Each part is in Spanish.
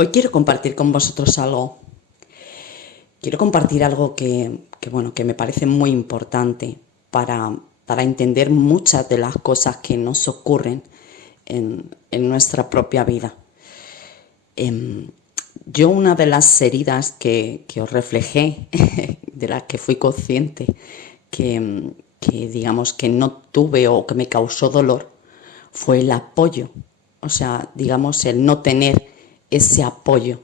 Hoy quiero compartir con vosotros algo. Quiero compartir algo que me parece muy importante para entender muchas de las cosas que nos ocurren en nuestra propia vida. Yo una de las heridas que os reflejé, de las que fui consciente, que digamos que no tuve o que me causó dolor, fue el apoyo. O sea, digamos, el no tener ese apoyo.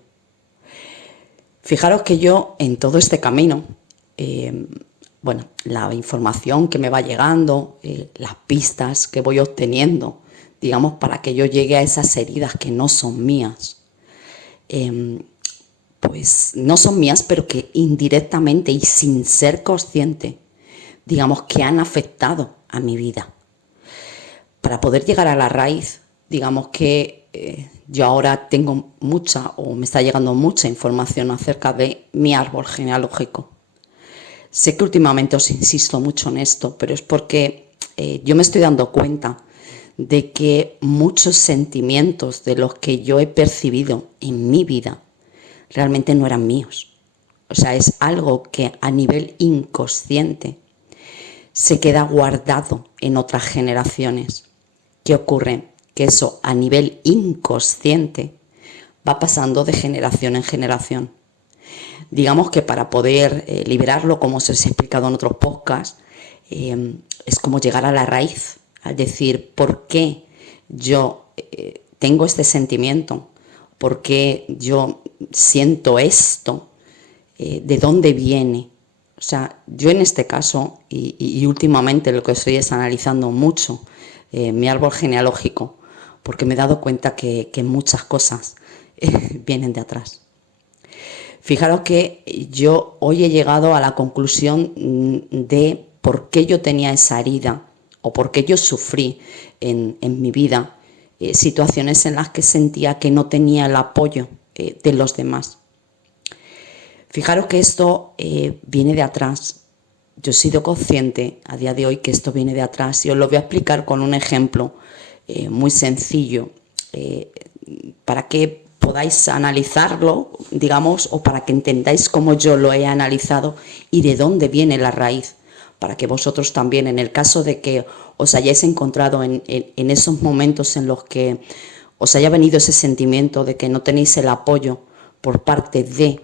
Fijaros que yo en todo este camino, la información que me va llegando, las pistas que voy obteniendo, digamos, para que yo llegue a esas heridas que no son mías, pues no son mías, pero que indirectamente y sin ser consciente, digamos, que han afectado a mi vida. Para poder llegar a la raíz, digamos que yo ahora tengo mucha, o me está llegando mucha información acerca de mi árbol genealógico. Sé que últimamente os insisto mucho en esto, pero es porque yo me estoy dando cuenta de que muchos sentimientos de los que yo he percibido en mi vida realmente no eran míos. O sea, es algo que a nivel inconsciente se queda guardado en otras generaciones. ¿Qué ocurre? Que eso a nivel inconsciente va pasando de generación en generación. Digamos que para poder liberarlo, como os he explicado en otros podcasts, es como llegar a la raíz, al decir por qué yo tengo este sentimiento, por qué yo siento esto, de dónde viene. O sea, yo en este caso, y últimamente lo que estoy es analizando mucho mi árbol genealógico, porque me he dado cuenta que muchas cosas vienen de atrás. Fijaros que yo hoy he llegado a la conclusión de por qué yo tenía esa herida o por qué yo sufrí en mi vida situaciones en las que sentía que no tenía el apoyo de los demás. Fijaros que esto viene de atrás. Yo he sido consciente a día de hoy que esto viene de atrás y os lo voy a explicar con un ejemplo muy sencillo para que podáis analizarlo, digamos, o para que entendáis cómo yo lo he analizado y de dónde viene la raíz, para que vosotros también, en el caso de que os hayáis encontrado en esos momentos en los que os haya venido ese sentimiento de que no tenéis el apoyo por parte de,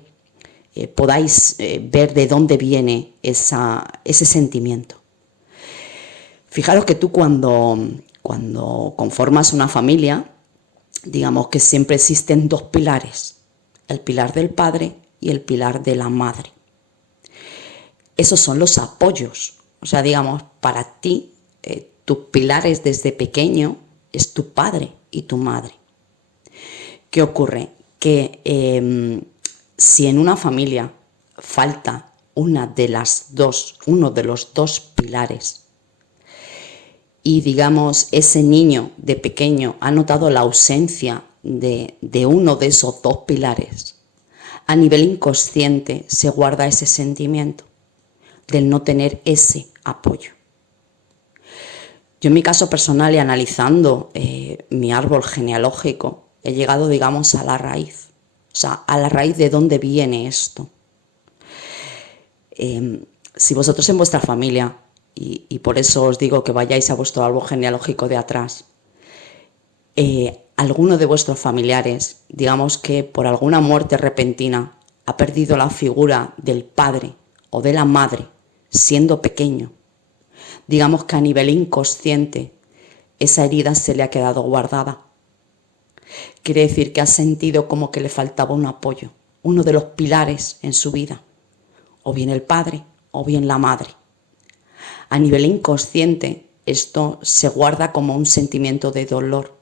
podáis ver de dónde viene ese sentimiento. Fijaros que tú cuando conformas una familia, digamos que siempre existen dos pilares, el pilar del padre y el pilar de la madre. Esos son los apoyos. O sea, digamos, para ti, tus pilares desde pequeño es tu padre y tu madre. ¿Qué ocurre? Que si en una familia falta uno de los dos pilares, y digamos ese niño de pequeño ha notado la ausencia de uno de esos dos pilares, a nivel inconsciente se guarda ese sentimiento del no tener ese apoyo. Yo en mi caso personal y analizando mi árbol genealógico he llegado, digamos, a la raíz, o sea, a la raíz de dónde viene esto. Si vosotros en vuestra familia, y por eso os digo que vayáis a vuestro árbol genealógico de atrás, alguno de vuestros familiares, digamos que por alguna muerte repentina, ha perdido la figura del padre o de la madre siendo pequeño, digamos que a nivel inconsciente esa herida se le ha quedado guardada. Quiere decir que ha sentido como que le faltaba un apoyo, uno de los pilares en su vida, o bien el padre o bien la madre. A nivel inconsciente, esto se guarda como un sentimiento de dolor.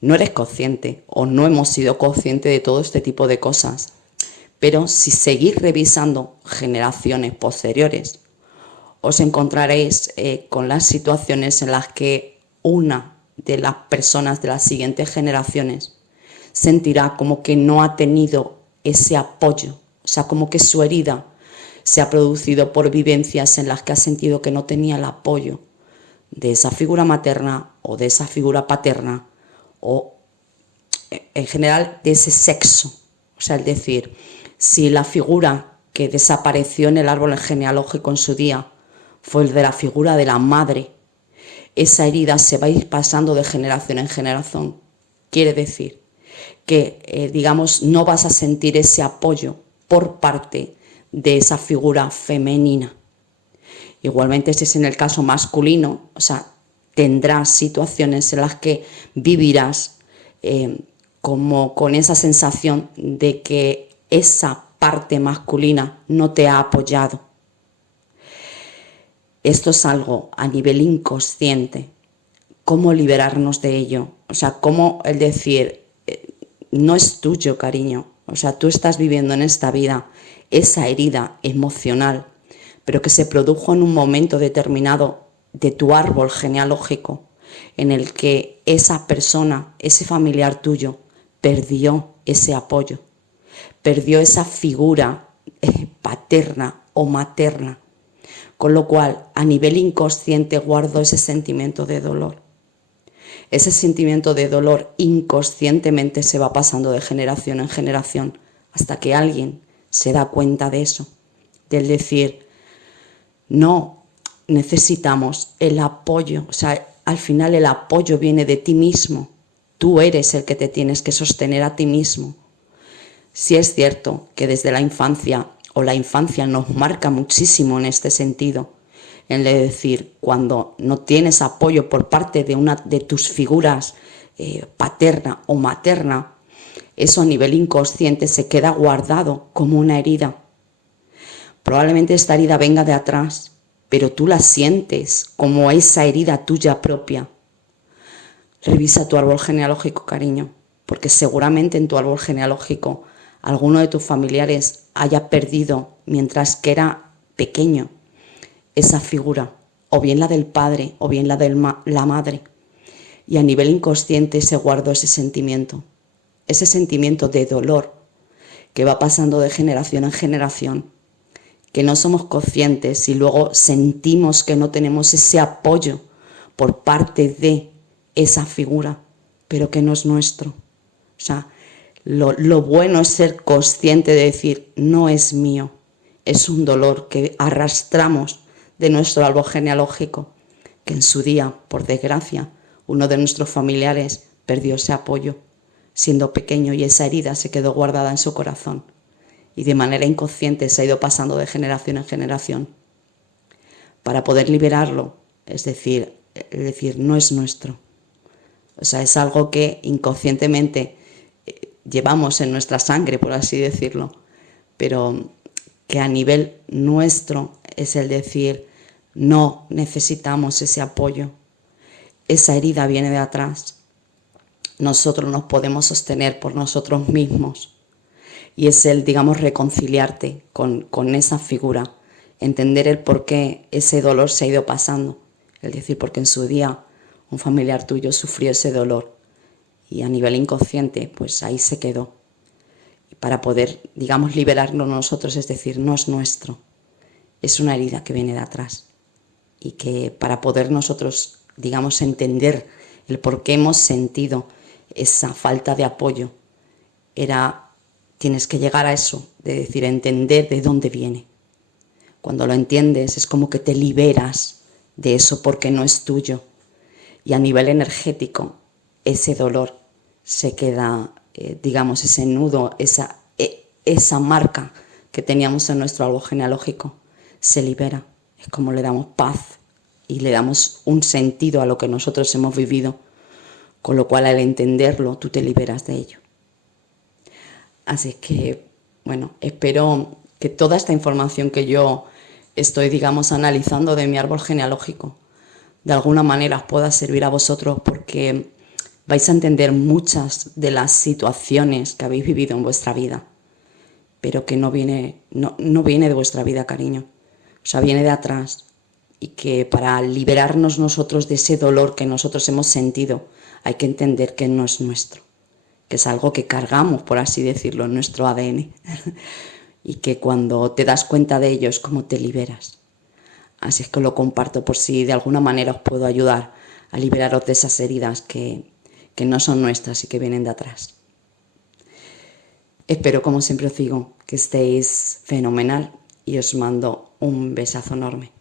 No eres consciente o no hemos sido conscientes de todo este tipo de cosas, pero si seguís revisando generaciones posteriores, os encontraréis con las situaciones en las que una de las personas de las siguientes generaciones sentirá como que no ha tenido ese apoyo, o sea, como que su herida se ha producido por vivencias en las que ha sentido que no tenía el apoyo de esa figura materna o de esa figura paterna o en general de ese sexo. O sea, es decir, si la figura que desapareció en el árbol genealógico en su día fue el de la figura de la madre, esa herida se va a ir pasando de generación en generación. Quiere decir que, digamos, no vas a sentir ese apoyo por parte de esa figura femenina. Igualmente, si es en el caso masculino, o sea, tendrás situaciones en las que vivirás como con esa sensación de que esa parte masculina no te ha apoyado. Esto es algo a nivel inconsciente. ¿Cómo liberarnos de ello? O sea, cómo el decir, no es tuyo, cariño. O sea, tú estás viviendo en esta vida esa herida emocional, pero que se produjo en un momento determinado de tu árbol genealógico, en el que esa persona, ese familiar tuyo, perdió ese apoyo, perdió esa figura paterna o materna, con lo cual a nivel inconsciente guardo ese sentimiento de dolor. Ese sentimiento de dolor inconscientemente se va pasando de generación en generación hasta que alguien se da cuenta de eso, del decir, no necesitamos el apoyo, o sea, al final el apoyo viene de ti mismo, tú eres el que te tienes que sostener a ti mismo. Sí es cierto que desde la infancia, o la infancia nos marca muchísimo en este sentido, en decir, cuando no tienes apoyo por parte de una de tus figuras paterna o materna, eso a nivel inconsciente se queda guardado como una herida. Probablemente esta herida venga de atrás, pero tú la sientes como esa herida tuya propia. Revisa tu árbol genealógico, cariño, porque seguramente en tu árbol genealógico alguno de tus familiares haya perdido, mientras que era pequeño, esa figura, o bien la del padre, o bien la de la madre. Y a nivel inconsciente se guardó ese sentimiento de dolor que va pasando de generación en generación, que no somos conscientes y luego sentimos que no tenemos ese apoyo por parte de esa figura, pero que no es nuestro. O sea, lo bueno es ser consciente de decir, no es mío, es un dolor que arrastramos de nuestro árbol genealógico, que en su día, por desgracia, uno de nuestros familiares perdió ese apoyo siendo pequeño y esa herida se quedó guardada en su corazón y de manera inconsciente se ha ido pasando de generación en generación. Para poder liberarlo, es decir, no es nuestro. O sea, es algo que inconscientemente llevamos en nuestra sangre, por así decirlo, pero que a nivel nuestro es el decir, no necesitamos ese apoyo. Esa herida viene de atrás. Nosotros nos podemos sostener por nosotros mismos. Y es el, digamos, reconciliarte con esa figura, entender el por qué ese dolor se ha ido pasando. Es decir, porque en su día un familiar tuyo sufrió ese dolor y a nivel inconsciente, pues ahí se quedó. Y para poder, digamos, liberarlo nosotros, es decir, no es nuestro, es una herida que viene de atrás. Y que para poder nosotros, digamos, entender el por qué hemos sentido esa falta de apoyo, tienes que llegar a eso, de decir, entender de dónde viene. Cuando lo entiendes es como que te liberas de eso porque no es tuyo. Y a nivel energético, ese dolor se queda, digamos, ese nudo, esa marca que teníamos en nuestro árbol genealógico, se libera. Es como le damos paz y le damos un sentido a lo que nosotros hemos vivido, con lo cual al entenderlo tú te liberas de ello. Así que, bueno, espero que toda esta información que yo estoy, digamos, analizando de mi árbol genealógico, de alguna manera os pueda servir a vosotros, porque vais a entender muchas de las situaciones que habéis vivido en vuestra vida, pero que no viene de vuestra vida, cariño. O sea, viene de atrás. Y que para liberarnos nosotros de ese dolor que nosotros hemos sentido, hay que entender que no es nuestro, que es algo que cargamos, por así decirlo, en nuestro ADN. Y que cuando te das cuenta de ello es como te liberas. Así es que lo comparto por si de alguna manera os puedo ayudar a liberaros de esas heridas que no son nuestras y que vienen de atrás. Espero, como siempre os digo, que estéis fenomenal y os mando un besazo enorme.